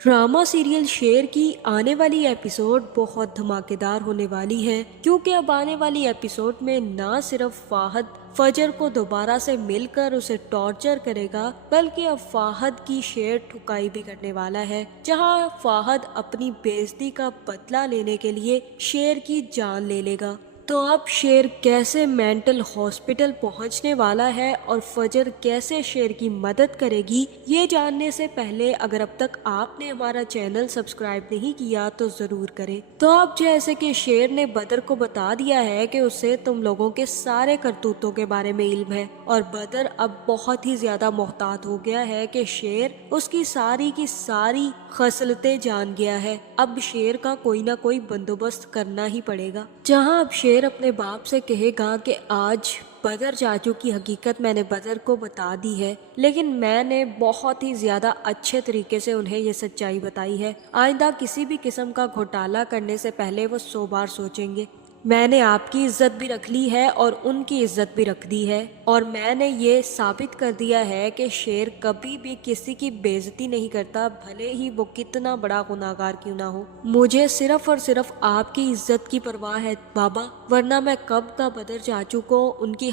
Drama serial शेर की आने वाली एपिसोड बहुत धमाकेदार होने वाली है, क्योंकि अब आने वाली एपिसोड में ना सिर्फ फाहद फजर को दोबारा से मिलकर उसे टॉर्चर करेगा, बल्कि अब फाहद की शेर ठुकाई भी करने वाला है, जहां फाहद अपनी बेइज्जती का बदला लेने के लिए शेर की जान ले लेगा। तो अब शेर कैसे मेंटल हॉस्पिटल पहुंचने वाला है और फजर कैसे शेर की मदद करेगी, ये जानने से पहले अगर अब तक आपने हमारा चैनल सब्सक्राइब नहीं किया तो जरूर करें। तो अब जैसे कि शेर ने बदर को बता दिया है कि उसे तुम लोगों के सारे करतूतों के बारे में इल्म है, और बदर अब बहुत ही ज्यादा मोहतात हो गया है कि शेर उसकी सारी की सारी खसलतें जान गया है। अब शेर का कोई ना कोई बंदोबस्त करना ही पड़ेगा। जहां अब शेर अपने बाप से कहेगा कि आज बदर चाचू की हकीकत मैंने बदर को बता दी है, लेकिन मैंने बहुत ही ज्यादा अच्छे तरीके से उन्हें ये सच्चाई बताई है। आइंदा किसी भी किस्म का घोटाला करने से पहले वो 100 बार सोचेंगे। मैंने आपकी इज्जत भी रख ली है और उनकी इज्जत भी रख दी है, और मैंने ये साबित कर दिया है कि शेर कभी भी किसी की बेइज्जती नहीं करता, भले ही वो कितना बड़ा गुनाहगार क्यों ना हो। मुझे सिर्फ और सिर्फ आपकी इज्जत की परवाह है बाबा, वरना मैं कब का बदर चाचू को उनकी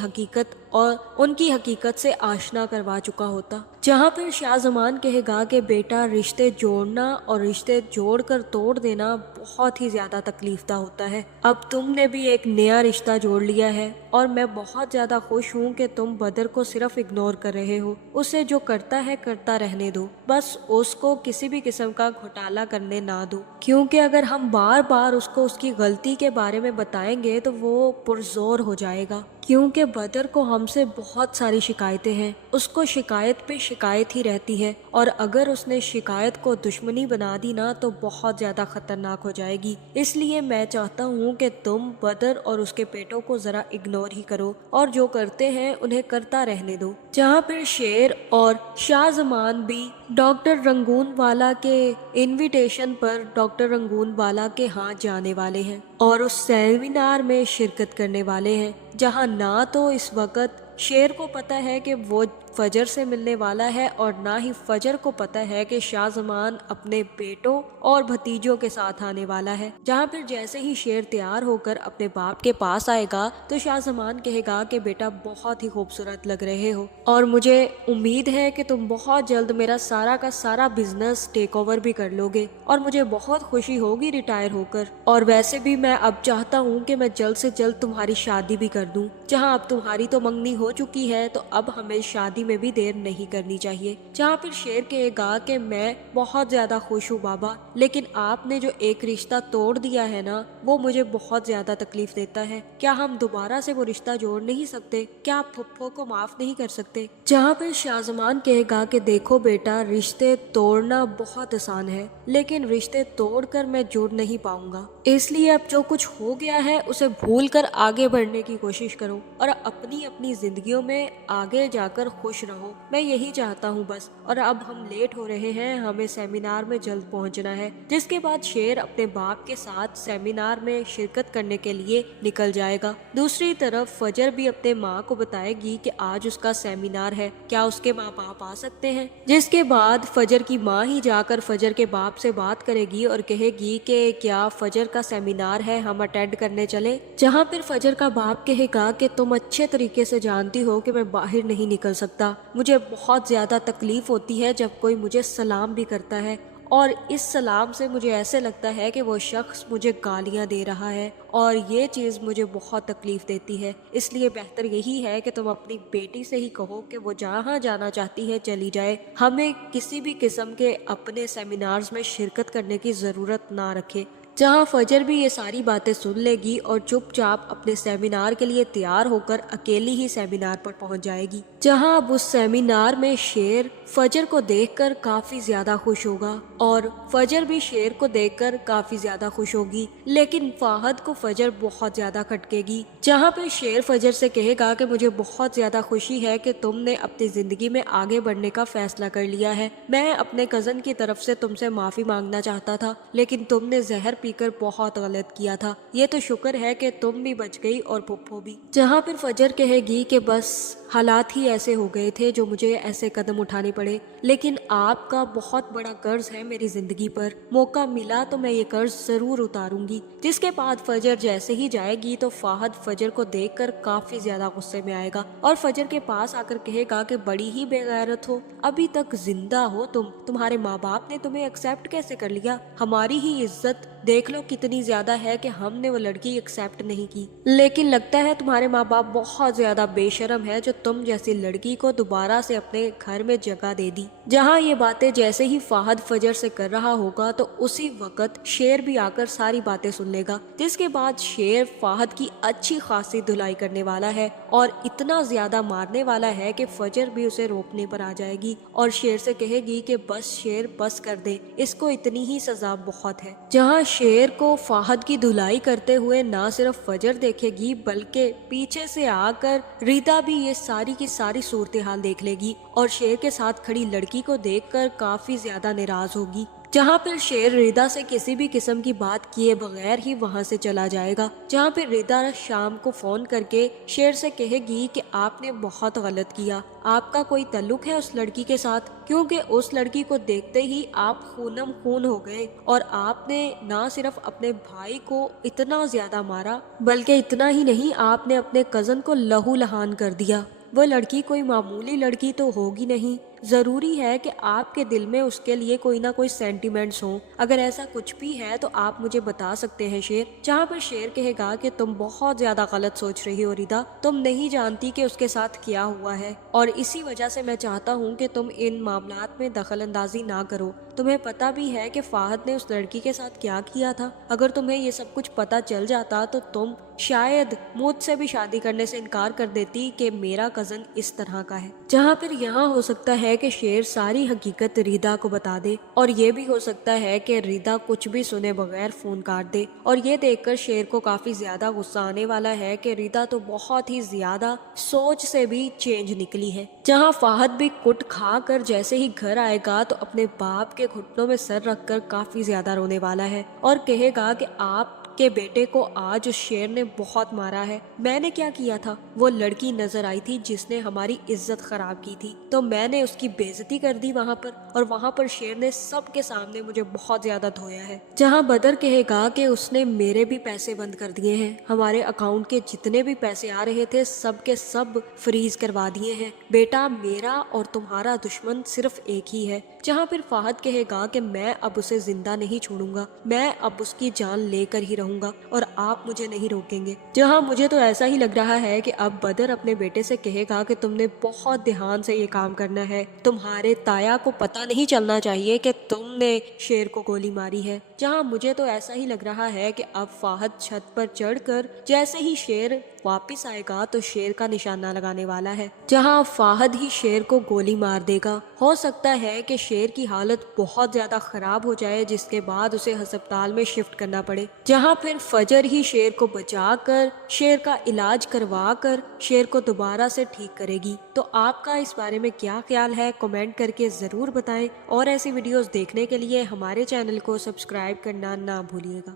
हकीकत से आशना करवा चुका होता। जहाँ पर शाहजमान कहेगा कि बेटा, रिश्ते जोड़ना और रिश्ते जोड़कर तोड़ देना बहुत ही ज्यादा तकलीफदा होता है। अब तुमने भी एक नया रिश्ता जोड़ लिया है और मैं बहुत ज्यादा खुश हूँ कि तुम बदर को सिर्फ इग्नोर कर रहे हो। उसे जो करता है करता रहने दो, बस उसको किसी भी किस्म का घोटाला करने ना दो, क्योंकि अगर हम बार बार उसको उसकी गलती के बारे में बताएंगे तो वो पुरजोर हो जाएगा। क्योंकि बदर को हमसे बहुत सारी शिकायतें हैं, उसको शिकायत पे शिकायत ही रहती है, और अगर उसने शिकायत को दुश्मनी बना दी ना तो बहुत ज्यादा खतरनाक हो जाएगी। इसलिए मैं चाहता हूँ कि तुम बदर और उसके पेटों को जरा इग्नोर ही करो, और जो करते हैं उन्हें करता रहने दो। जहाँ पर शेर और शाहजमान भी डॉक्टर रंगून वाला के इनविटेशन पर डॉक्टर रंगून वाला के यहाँ जाने वाले हैं और उस सेमिनार में शिरकत करने वाले हैं, जहाँ ना तो इस वक्त शेर को पता है कि वो फजर से मिलने वाला है, और ना ही फजर को पता है कि शाहजमान अपने बेटों और भतीजों के साथ आने वाला है। जहाँ पर जैसे ही शेर तैयार होकर अपने बाप के पास आएगा तो शाहजमान कहेगा कि बेटा, बहुत ही खूबसूरत लग रहे हो, और मुझे उम्मीद है कि तुम बहुत जल्द मेरा सारा का सारा बिजनेस टेक ओवर भी कर लोगे, और मुझे बहुत खुशी होगी रिटायर होकर। और वैसे भी मैं अब चाहता हूँ कि मैं जल्द से जल्द तुम्हारी शादी भी कर दूँ। जहाँ अब तुम्हारी तो मंगनी हो चुकी है, तो अब हमें शादी में भी देर नहीं करनी चाहिए। जहाँ पर शेर कहेगा कि मैं बहुत ज्यादा खुश हूँ बाबा, लेकिन आपने जो एक रिश्ता तोड़ दिया है ना, वो मुझे बहुत ज्यादा तकलीफ देता है। क्या हम दोबारा से वो रिश्ता जोड़ नहीं सकते? क्या आप फुप्पो को माफ नहीं कर सकते? जहाँ पर शाहजमान कहेगा कि देखो बेटा, रिश्ते तोड़ना बहुत आसान है, लेकिन रिश्ते तोड़कर मैं जुड़ नहीं पाऊंगा। इसलिए अब जो कुछ हो गया है उसे भूल कर आगे बढ़ने की कोशिश करो और अपनी अपनी जिंदगियों में आगे जाकर खुश रहो। मैं यही चाहता हूँ बस। और अब हम लेट हो रहे हैं, हमें सेमिनार में जल्द पहुँचना है। जिसके बाद शेर अपने बाप के साथ सेमिनार में शिरकत करने के लिए निकल जाएगा। दूसरी तरफ फजर भी अपने माँ को बताएगी कि आज उसका सेमिनार है, क्या उसके माँ बाप आ सकते हैं। जिसके बाद फजर की माँ ही जाकर फजर के बाप से बात करेगी और कहेगी कि क्या फजर का सेमिनार है, हम अटेंड करने चले। जहाँ पर फजर का बाप कहेगा कि तुम अच्छे तरीके से जानती हो कि मैं बाहर नहीं निकल सकता, मुझे बहुत ज्यादा तकलीफ होती है जब कोई मुझे सलाम भी करता है, और इस सलाम से मुझे ऐसे लगता है कि वो शख्स मुझे गालियां दे रहा है, और ये चीज़ मुझे बहुत तकलीफ देती है। इसलिए बेहतर यही है कि तुम अपनी बेटी से ही कहो कि वो जहाँ जाना चाहती है चली जाए, हमें किसी भी किस्म के अपने सेमिनार्स में शिरकत करने की ज़रूरत ना रखे। जहाँ फजर भी ये सारी बातें सुन लेगी और चुपचाप अपने सेमिनार के लिए तैयार होकर अकेली ही सेमिनार पर पहुंच जाएगी। जहाँ अब उस सेमिनार में शेर फजर को देखकर काफी ज्यादा खुश होगा और फजर भी शेर को देखकर काफी ज्यादा खुश होगी, लेकिन फाहद को फजर बहुत ज्यादा खटकेगी। जहाँ पे शेर फजर से कहेगा कि मुझे बहुत ज्यादा खुशी है कि तुमने अपनी जिंदगी में आगे बढ़ने का फैसला कर लिया है। मैं अपने कजन की तरफ से तुमसे माफी मांगना चाहता था, लेकिन तुमने जहर पीकर बहुत गलत किया था। ये तो शुक्र है कि तुम भी बच गई और पुप्पो भी। जहाँ पर फजर कहेगी कि बस हालात ही ऐसे हो गए थे जो मुझे ऐसे कदम उठाने पड़े, लेकिन आपका बहुत बड़ा कर्ज है मेरी जिंदगी पर। मौका मिला तो मैं ये कर्ज जरूर उतारूंगी। जिसके बाद फजर जैसे ही जाएगी तो फाहद फजर को देखकर काफी ज्यादा गुस्से में आएगा और फजर के पास आकर कहेगा कि बड़ी ही बेगैरत हो, अभी तक जिंदा हो तुम्हारे माँ बाप ने तुम्हें एक्सेप्ट कैसे कर लिया? हमारी ही इज्जत देख लो कितनी ज्यादा है कि हमने वो लड़की एक्सेप्ट नहीं की। लेकिन लगता है तुम्हारे माँ बाप बहुत ज्यादा बेशरम है जो तुम जैसी लड़की को दोबारा से अपने घर में जगह दे दी। जहाँ ये बातें जैसे ही फाहद फजर से कर रहा होगा तो उसी वक्त शेर भी आकर सारी बातें सुन लेगा। जिसके बाद शेर फाहद की अच्छी खासी धुलाई करने वाला है और इतना ज्यादा मारने वाला है कि फजर भी उसे रोकने पर आ जाएगी और शेर से कहेगी कि बस शेर बस कर दे, इसको इतनी ही सजा बहुत है। जहाँ शेर को फाहद की धुलाई करते हुए ना सिर्फ फजर देखेगी बल्कि पीछे से आकर रीता भी ये सारी की सारी सूरत हाल देख लेगी और शेर के साथ खड़ी लड़की को देखकर काफी ज्यादा नाराज होगी। जहाँ पर शेर रिदा से किसी भी किस्म की बात किए बगैर ही वहाँ से चला जाएगा। जहाँ पर रिदा शाम को फोन करके शेर से कहेगी कि आपने बहुत गलत किया, आपका कोई ताल्लुक है उस लड़की के साथ, क्योंकि उस लड़की को देखते ही आप खूनम खून हो गए और आपने ना सिर्फ अपने भाई को इतना ज्यादा मारा बल्कि इतना ही नहीं, आपने अपने कजन को लहू लहान कर दिया। वो लड़की कोई मामूली लड़की तो होगी नहीं, जरूरी है कि आपके दिल में उसके लिए कोई ना कोई सेंटिमेंट्स हो। अगर ऐसा कुछ भी है तो आप मुझे बता सकते हैं शेर। जहाँ पर शेर कहेगा कि तुम बहुत ज्यादा गलत सोच रही हो रिदा, तुम नहीं जानती कि उसके साथ क्या हुआ है और इसी वजह से मैं चाहता हूँ कि तुम इन मामलात में दखल अंदाजी ना करो। तुम्हें पता भी है कि फाहद ने उस लड़की के साथ क्या किया था। अगर तुम्हें ये सब कुछ पता चल जाता तो तुम शायद मुझसे भी शादी करने से इनकार कर देती कि मेरा कजन इस तरह का है। जहाँ फिर यहाँ हो सकता है कि शेर सारी हकीकत रीदा को बता दे और ये भी हो सकता है कि रीदा कुछ भी सुने बगैर फोन काट दे और ये देखकर शेर को काफी ज्यादा गुस्सा आने वाला है कि रीदा तो बहुत ही ज्यादा सोच से भी चेंज निकली है। जहाँ फाहद भी कुट खा कर जैसे ही घर आएगा तो अपने बाप के घुटनों में सर रखकर काफी ज्यादा रोने वाला है और कहेगा कि आप के बेटे को आज उस शेर ने बहुत मारा है। मैंने क्या किया था? वो लड़की नजर आई थी जिसने हमारी इज्जत खराब की थी, तो मैंने उसकी बेइज्जती कर दी वहाँ पर और वहाँ पर शेर ने सबके सामने मुझे बहुत ज्यादा धोया है। जहाँ बदर कहेगा कि उसने मेरे भी पैसे बंद कर दिए हैं, हमारे अकाउंट के जितने भी पैसे आ रहे थे सब के सब फ्रीज करवा दिए हैं। बेटा मेरा और तुम्हारा दुश्मन सिर्फ एक ही है। जहाँ फिर फाहद कहेगा कि मैं अब उसे जिंदा नहीं छोड़ूंगा, मैं अब उसकी जान लेकर ही रहूंगा और आप मुझे नहीं रोकेंगे। जहाँ मुझे तो ऐसा ही लग रहा है कि अब बदर अपने बेटे से कहेगा कि तुमने बहुत ध्यान से ये काम करना है, तुम्हारे ताया को पता नहीं चलना चाहिए कि तुमने शेर को गोली मारी है। जहाँ मुझे तो ऐसा ही लग रहा है कि अब फाहद छत पर चढ़कर जैसे ही शेर वापिस आएगा तो शेर का निशाना लगाने वाला है। जहाँ फाहद ही शेर को गोली मार देगा। हो सकता है कि शेर की हालत बहुत ज्यादा खराब हो जाए जिसके बाद उसे अस्पताल में शिफ्ट करना पड़े। जहाँ फिर फजर ही शेर को बचाकर शेर का इलाज करवा कर शेर को दोबारा से ठीक करेगी। तो आपका इस बारे में क्या ख्याल है कमेंट करके जरूर बताएं और ऐसी वीडियोस देखने के लिए हमारे चैनल को सब्सक्राइब करना ना भूलिएगा।